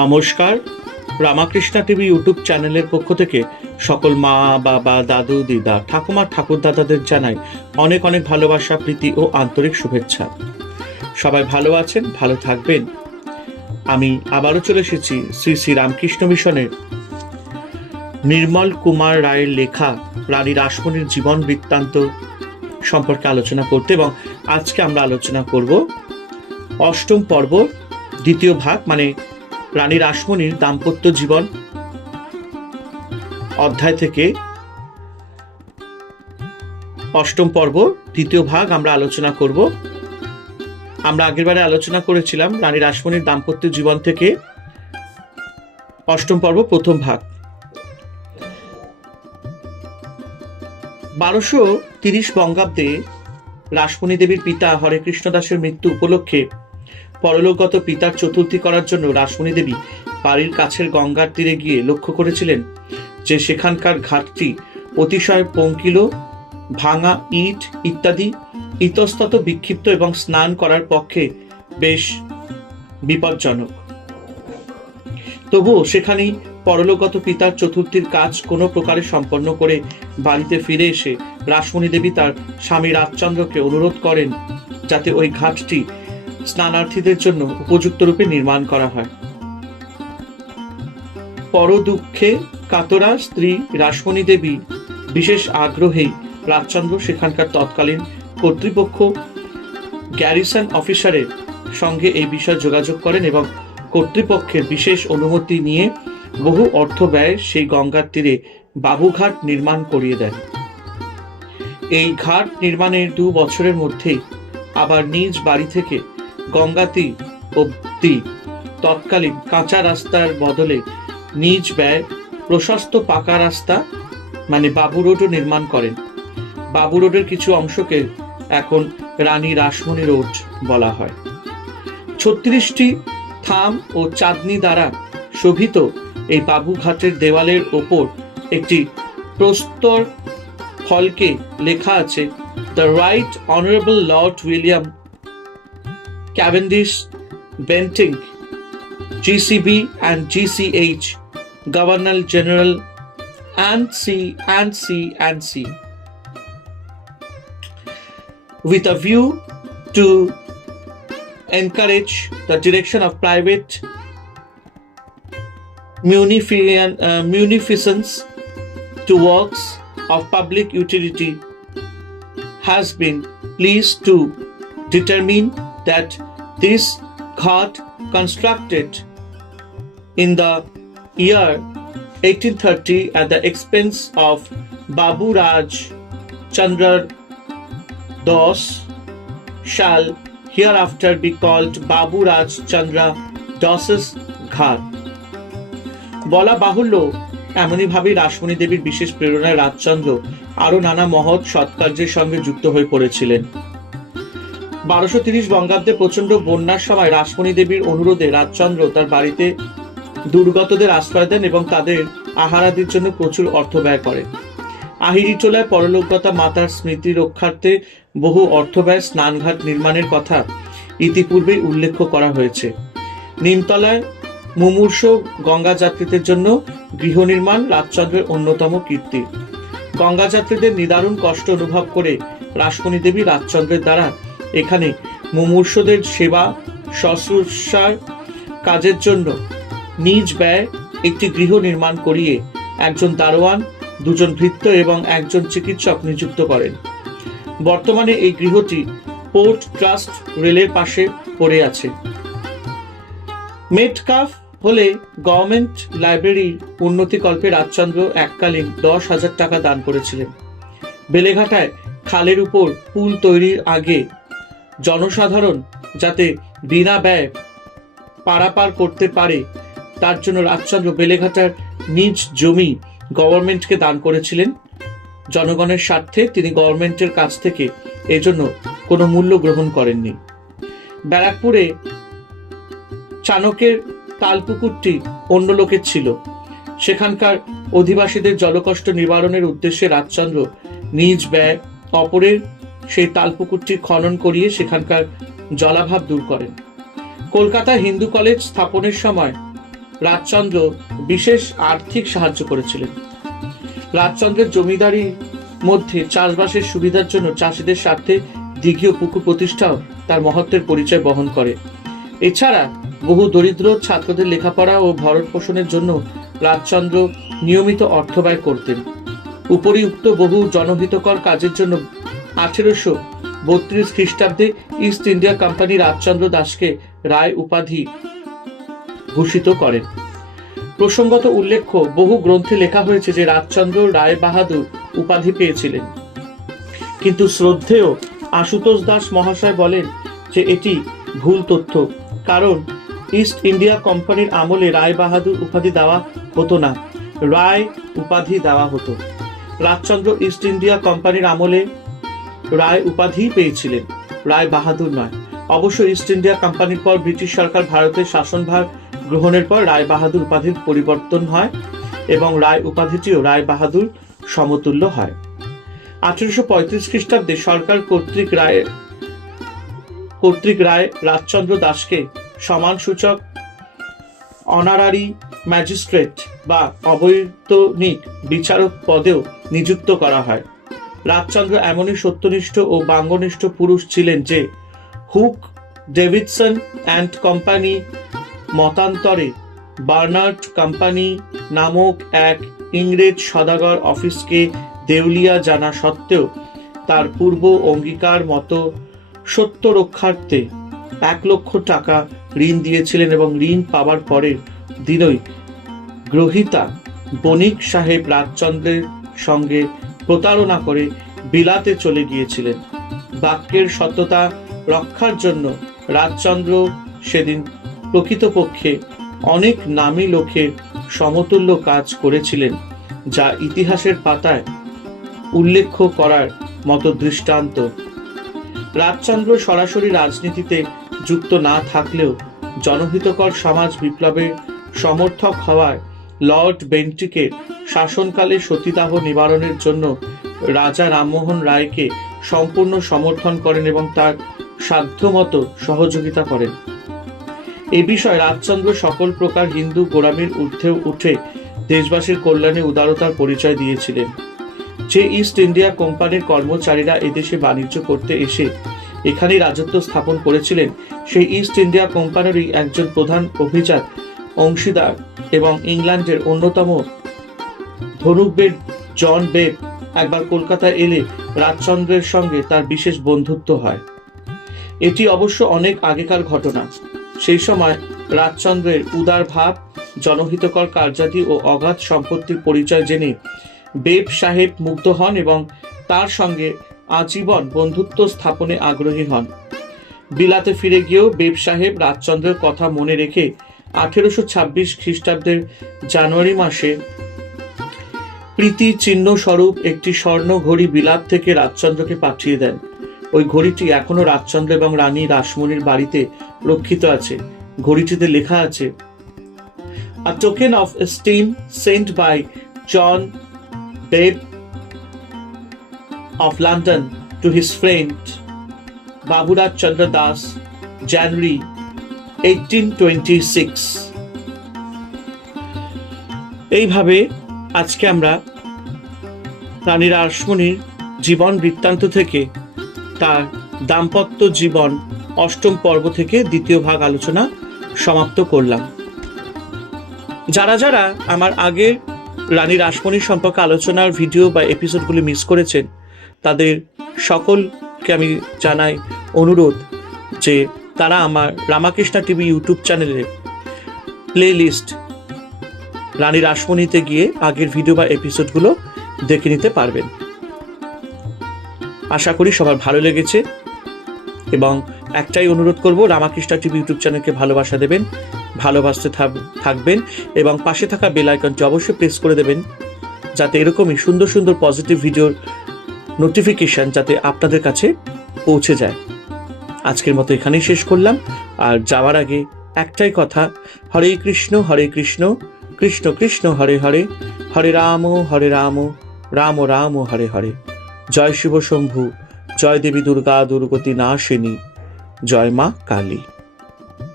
নমস্কার। Ramakrishna TV YouTube চ্যানেলের পক্ষ থেকে সকল মা, বাবা, দাদু, দিদা, ঠাকুমা ঠাকুর দাদাদের জানাই অনেক অনেক ভালোবাসা, প্রীতি ও আন্তরিক শুভেচ্ছা। সবাই ভালো আছেন, ভালো থাকবেন। আমি আবারও চলে এসেছি শ্রী শ্রী রামকৃষ্ণ মিশনের নির্মল কুমার রায়ের লেখা রানী রাসমণির জীবন বৃত্তান্ত সম্পর্কে আলোচনা করতে এবং আজকে আমরা আলোচনা করব অষ্টম পর্ব, দ্বিতীয় ভাগ মানে রানী রাসমণির দাম্পত্য জীবন। অধ্যায় থেকে অষ্টম পর্ব, দ্বিতীয় ভাগ আমরা আলোচনা করব। আমরা আগেরবারে আলোচনা করেছিলাম রানী রাসমণির দাম্পত্য জীবন থেকে অষ্টম পর্ব, প্রথম ভাগ। বারোশো তিরিশ বঙ্গাব্দে রাসমণি দেবীর পিতা হরে কৃষ্ণ দাসের মৃত্যু উপলক্ষে পরলোকগত পিতার চতুর্থী করার জন্য রাসমণি দেবী বাড়ির কাছের গঙ্গার তীরে গিয়ে লক্ষ্য করেছিলেন যে সেখানকার ঘাটটি অতিশয় পঙ্কিল, ভাঙা ইট ইত্যাদি ইতস্তত বিক্ষিপ্ত এবং স্নান করার পক্ষে বেশ বিপজ্জনক। তবুও সেখানেই পরলোকগত পিতার চতুর্থীর কাজ কোনো প্রকারে সম্পন্ন করে বাড়িতে ফিরে এসে রাসমণি দেবী তার স্বামী রাজচন্দ্রকে অনুরোধ করেন যাতে ওই ঘাটটি স্নানার্থীদের জন্য উপযুক্ত রূপে নির্মাণ করা হয়। পর দুঃখে কাতরা স্ত্রী রাসমণি দেবী বিশেষ আগ্রহেই রাজচন্দ্র সেখানকার তৎকালীন কর্তৃপক্ষ গ্যারিসন অফিসারের সঙ্গে এই বিষয়ে যোগাযোগ করেন এবং কর্তৃপক্ষের বিশেষ অনুমতি নিয়ে বহু অর্থ ব্যয় সেই গঙ্গার তীরে বাবুঘাট নির্মাণ করিয়ে দেন। এই ঘাট নির্মাণের দু বছরের মধ্যেই আবার নিজ বাড়ি থেকে গঙ্গাতি অব্দি তৎকালীন কাঁচা রাস্তার বদলে নিজ ব্যয় প্রশস্ত পাকা রাস্তা মানে বাবু রোডও নির্মাণ করেন। বাবু রোডের কিছু অংশকে এখন রানী রাসমণি রোড বলা হয়। ছত্রিশটি থাম ও চাঁদনি দ্বারা শোভিত এই বাবুঘাটের দেওয়ালের ওপর একটি প্রস্তর ফলকে লেখা আছে, the right honourable lord William Cavendish, Bentinck, GCB and GCH, Governor General, and C and C and C. With a view to encourage the direction of private uh, munificence to works of public utility has been pleased to determine that this ghat constructed in the year 1830 at the expense of Babu Raj Chandra Das shall hereafter be called Babu Raj Chandra Das's Ghat. বলা বাহুল্য এমনইভাবেই রাসমণি দেবীর বিশেষ প্রেরণায় রাজচন্দ্র আরও নানা মহৎ সৎকার্যের সঙ্গে যুক্ত হয়ে পড়েছিলেন বারোশো তিরিশ বঙ্গাব্দে প্রচণ্ড বন্যার সময় রাসমণি দেবীর অনুরোধে রাজচন্দ্র তার বাড়িতে দুর্গতদের আশ্রয় দেন এবং তাদের আহারাদির জন্য প্রচুর অর্থ ব্যয় করেন। আহিরিটোলায় পরলোকগতা মাতার স্মৃতি রক্ষার্থে বহু অর্থ ব্যয় স্নানঘাট নির্মাণের কথা ইতিপূর্বেই উল্লেখ করা হয়েছে। নিমতলায় মুমূর্ষ গঙ্গা যাত্রীদের জন্য গৃহ নির্মাণ রাজচন্দ্রের অন্যতম কীর্তি। গঙ্গা যাত্রীদের নিদারুণ কষ্ট অনুভব করে রাসমণি দেবী রাজচন্দ্রের দ্বারা এখানে মুমূর্ষদের সেবা শুশ্রূষার কাজের জন্য নিজ ব্যয় একটি গৃহ নির্মাণ করিয়ে একজন দারোয়ান, দুজন ভৃত্য এবং একজন চিকিৎসক নিযুক্ত করেন। বর্তমানে এই গৃহটি পোর্ট ট্রাস্ট রেলের পাশে পড়ে আছে। মেটকাফ হলে গভর্নমেন্ট লাইব্রেরির উন্নতিকল্পে রাজচন্দ্র এককালীন দশ হাজার টাকা দান করেছিলেন। বেলেঘাটায় খালের উপর পুল তৈরির আগে জনসাধারণ যাতে বিনা ব্যয় পারাপার করতে পারে, তার জন্য রাজচন্দ্র বেলেঘাটার নিজ জমি গভর্নমেন্টকে দান করেছিলেন। জনগণের স্বার্থে তিনি গভর্নমেন্টের কাছ থেকে এজন্য কোনো মূল্য গ্রহণ করেননি। ব্যারাকপুরে চাণকের তালপুকুরটি অন্য লোকের ছিল। সেখানকার অধিবাসীদের জলকষ্ট নিবারণের উদ্দেশ্যে রাজচন্দ্র নিজ ব্যয়, অপরের সেই তালপুকুরটি খনন করিয়ে সেখানকার জলাভাব দূর করেন। কলকাতা হিন্দু কলেজ স্থাপনের সময় রাজচন্দ্র বিশেষ আর্থিক সাহায্য করেছিলেন। রাজচন্দ্রের জমিদারির মধ্যে চাষবাসের সুবিধার জন্য চাষিদের স্বার্থে ও পুকুর প্রতিষ্ঠাও তার মহত্বের পরিচয় বহন করে। এছাড়া বহু দরিদ্র ছাত্রদের লেখাপড়া ও ভরণ পোষণের জন্য রাজচন্দ্র নিয়মিত অর্থ ব্যয় করতেন। উপরিউক্ত বহু জনহিতকর কাজের জন্য আঠেরোশো বত্রিশ খ্রিস্টাব্দে ইস্ট ইন্ডিয়া কোম্পানি রাজচন্দ্র দাসকে রায় উপাধি ভূষিত করেন। প্রসঙ্গত উল্লেখ্য, বহু গ্রন্থে লেখা হয়েছে যে রাজচন্দ্র রায় বাহাদুর উপাধি পেয়েছিলেন। কিন্তু শ্রদ্ধেয় আশুতোষ দাস মহাশয় বলেন যে এটি ভুল তথ্য, কারণ ইস্ট ইন্ডিয়া কোম্পানির আমলে রায় বাহাদুর উপাধি দেওয়া হতো না, রায় উপাধি দেওয়া হতো। রাজচন্দ্র ইস্ট ইন্ডিয়া কোম্পানির আমলে রায় উপাধি পেয়েছিলেন। রায় বাহাদুর নয়। অবশ্য ইস্ট ইন্ডিয়া কোম্পানির পর ব্রিটিশ সরকার ভারতের শাসনভার গ্রহণের পর রায় বাহাদুর উপাধির পরিবর্তন হয় এবং রায় উপাধিটিও রায় বাহাদুর সমতুল্য হয়। আঠারোশো পঁয়ত্রিশ খ্রিস্টাব্দে সরকার কর্তৃক রায় কর্তৃক রায় রাজচন্দ্র দাসকে সমান সূচক, অনারারি ম্যাজিস্ট্রেট বা অবৈতনিক বিচারক পদেও নিযুক্ত করা হয়। রাজচন্দ্র এমনই সত্যনিষ্ঠ ও বাঙ্গনিষ্ঠ পুরুষ ছিলেন যে হুক, ডেভিডসন অ্যান্ড কোম্পানি মতান্তরে বার্নার্ড কোম্পানি নামক এক ইংরেজ সদাগর অফিসকে দেউলিয়া জানা সত্ত্বেও তার পূর্ব অঙ্গীকার মতো সত্য রক্ষার্থে এক লক্ষ টাকা ঋণ দিয়েছিলেন এবং ঋণ পাওয়ার পরের দিনই গ্রহিতা বণিক সাহেব রাজচন্দ্রের সঙ্গে প্রতারণা করে বিলাতে চলে গিয়েছিলেন। বাক্যের সত্যতা রক্ষার জন্য রাজচন্দ্র সেদিন প্রকৃতপক্ষে অনেক নামী লোকের সমতুল্য কাজ করেছিলেন, যা ইতিহাসের পাতায় উল্লেখ করার মতো দৃষ্টান্ত। রাজচন্দ্র সরাসরি রাজনীতিতে যুক্ত না থাকলেও জনহিতকর সমাজ বিপ্লবের সমর্থক হওয়ায় লর্ড বেন্টিকের শাসনকালে সতীদাহ নিবারণের জন্য রাজা রামমোহন রায়কে সম্পূর্ণ সমর্থন করেন এবং তার সাধ্যমতো সহযোগিতা করেন। এই বিষয়ে রাজচন্দ্র সকল প্রকার হিন্দু গোড়ামির ঊর্ধ্বে উঠে দেশবাসীর কল্যাণে উদারতার পরিচয় দিয়েছিলেন। যে ইস্ট ইন্ডিয়া কোম্পানির কর্মচারীরা এদেশে বাণিজ্য করতে এসে এখানেই রাজত্ব স্থাপন করেছিলেন, সেই ইস্ট ইন্ডিয়া কোম্পানিরই একজন প্রধান অভিজাত অংশীদার এবং ইংল্যান্ডের অন্যতম ধনুকবেদ জন বেব একবার কলকাতায় এলে রাজচন্দ্রের সঙ্গে তার বিশেষ বন্ধুত্ব হয়। এটি অবশ্য অনেক আগেকার ঘটনা। সেই সময় রাজচন্দ্রের উদার ভাব, জনহিতকর কার্যাদি ও অগাধ সম্পত্তির পরিচয় জেনে বেব সাহেব মুগ্ধ হন এবং তার সঙ্গে আজীবন বন্ধুত্ব স্থাপনে আগ্রহী হন। বিলাতে ফিরে গিয়েও বেব সাহেব রাজচন্দ্রের কথা মনে রেখে আঠেরোশো ছাব্বিশ খ্রিস্টাব্দের জানুয়ারি মাসে প্রীতি চিহ্ন স্বরূপ একটি স্বর্ণ ঘড়ি বিলাত থেকে রাজচন্দ্রকে পাঠিয়ে দেন ওই ঘড়িটি এখনও রাজচন্দ্র এবং রানী রাসমণির বাড়িতে রক্ষিত আছে ঘড়িটিতে লেখা আছে A token of esteem sent by John Babe of London to his friend Baburaj Chandra Das, January 1826. এইভাবে আজকে আমরা রানী রাসমণির জীবন বৃত্তান্ত থেকে তার দাম্পত্য জীবন অষ্টম পর্ব থেকে দ্বিতীয় ভাগ আলোচনা সমাপ্ত করলাম। যারা যারা আমার আগের রানী রাসমণির সম্পর্কে আলোচনার ভিডিও বা এপিসোডগুলি মিস করেছেন, তাদের সকলকে আমি জানাই অনুরোধ যে তারা আমার রামাকৃষ্ণা টিভি ইউটিউব চ্যানেলে প্লে লিস্ট রানী রাসমণিতে গিয়ে আগের ভিডিও বা এপিসোডগুলো দেখে নিতে পারবেন। আশা করি সবার ভালো লেগেছে এবং একটাই অনুরোধ করব, রামাকৃষ্ণ টিভি ইউটিউব চ্যানেলকে ভালোবাসা দেবেন, ভালোবাসতে থাক- থাকবেন এবং পাশে থাকা বেল আইকনটি অবশ্যই প্রেস করে দেবেন, যাতে এরকমই সুন্দর সুন্দর পজিটিভ ভিডিওর নোটিফিকেশন যাতে আপনাদের কাছে পৌঁছে যায়। আজকের মতো এখানেই শেষ করলাম। আর যাওয়ার আগে একটাই কথা, হরে কৃষ্ণ হরে কৃষ্ণ। কৃষ্ণ কৃষ্ণ হরে হরে হরে রাম হরে রাম রাম রাম হরে হরে। জয় শিব শম্ভু, জয় দেবী দুর্গা দুর্গতি নাশিনী, জয় মা কালী।